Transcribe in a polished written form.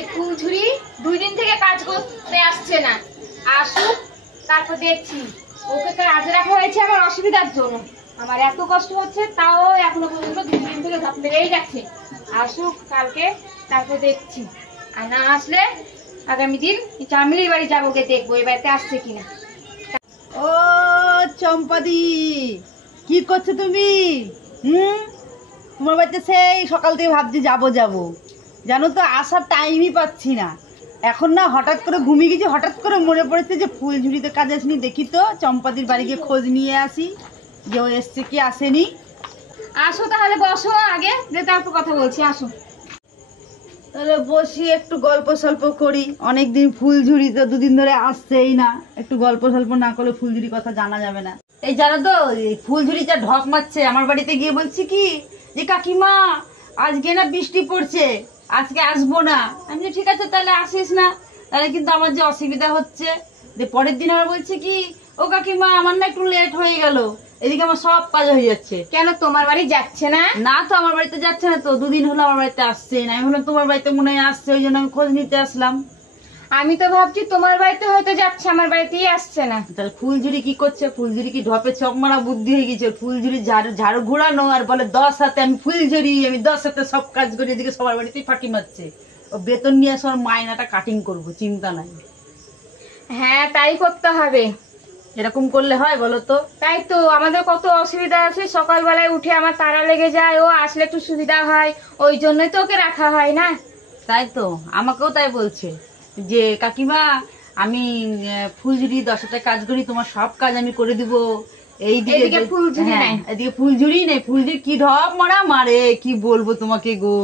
এই ফুলঝুরি 2 দিন থেকে কাজ করতে আসছে না, আসুক তারপর দেখছি। ওকে কাজে রাখা হয়েছে আমার অসুবিধার জন্য, আমার এত কষ্ট হচ্ছে, তাও এখনো পর্যন্ত 2 দিন থেকে ধাপ লেগেই যাচ্ছে। আসুক কালকে, তারপর দেখছি। আর না আসলে আগামী দিন চামেলির বাড়ি যাবো, গিয়ে দেখবো এই বাড়িতে আসছে কিনা। ও চম্পাদি, কি করছো তুমি? তোমার বাড়িতে সেই সকাল থেকে ভাবছি যাবো যাবো, জানো তো আসার টাইমই পাচ্ছি না। এখন না হঠাৎ করে ঘুমিয়ে গেছি, হঠাৎ করে মনে পড়েছে যে ফুলঝুরিতে কাজ আসেনি, দেখি তো চম্পাদির বাড়ি গিয়ে খোঁজ নিয়ে আসি যে ও এসছে কি আসেনি। আসো তাহলে, বসো আগে, যে তারপর কথা বলছি। আসো তাহলে বসি, একটু গল্প সল্প করি। অনেকদিন ফুলঝুরি তো 2 দিন ধরে আসছেই না, একটু গল্প সল্প না করলে ফুলঝুরি কথা জানা যাবে না। এই জানো তো ফুলঝুরি যা ঢক মারছে, আমার বাড়িতে গিয়ে বলছি কি যে কাকিমা আজকে না বৃষ্টি পড়ছে, আজকে আসবো না। আমি বলি, ঠিক আছে তাহলে আসিস না, তাহলে কিন্তু আমার যে অসুবিধা হচ্ছে। যে পরের দিন আমার বলছে কি, ও কাকিমা আমার না একটু লেট হয়ে গেল, এদিকে আমার সব কাজ হয়ে যাচ্ছে। কেন তোমার বাড়ি যাচ্ছে না? না তো, আমার বাড়িতে যাচ্ছে না তো, 2 দিন হলো আমার বাড়িতে আসছে না। আমি বললাম তোমার বাড়িতে মনে হয় আসছে, ওই জন্য আমি খোঁজ নিতে আসলাম। আমি তো ভাবছি তোমার বাড়িতে হয়তো যাচ্ছে, আমার বাড়িতেই আসছে না। তাহলে ফুলঝুরি কি করছে? ফুলঝুরি কি ঢপে চক মারা বুদ্ধি হয়ে গেছে? ফুলঝুরি ঝাড়ু ঘুরানো আর বলে 10 হাতে আমি ফুলঝুরি, আমি 10 হাতে সব কাজ করি, এদিকে সবার বাড়িতেই ফাঁকি মারছে। ও বেতন নিয়ে আসে, ওর মাইনাটা কাটিং করবো, চিন্তা নাই। হ্যাঁ তাই করতে হবে। এরকম করলে হয় বলো তো? তাই তো, আমাদের কত অসুবিধা আছে, সকালবেলায় উঠে আমার তাড়া লেগে যায়, ও আসলে একটু সুবিধা হয়, ওই জন্যই তো ওকে রাখা হয় না। তাই তো, আমাকেও তাই বলছে যে কাকিমা আমি ফুলঝুরি 10 হাতে কাজ করি, তোমার সব কাজ আমি করে দিব। এইদিকে ফুলঝুরি নাই। এদিকে ফুলঝুরি নেই, ফুলঝুরি কি ঢপ মারা মারে, কি বলবো তোমাকে গো।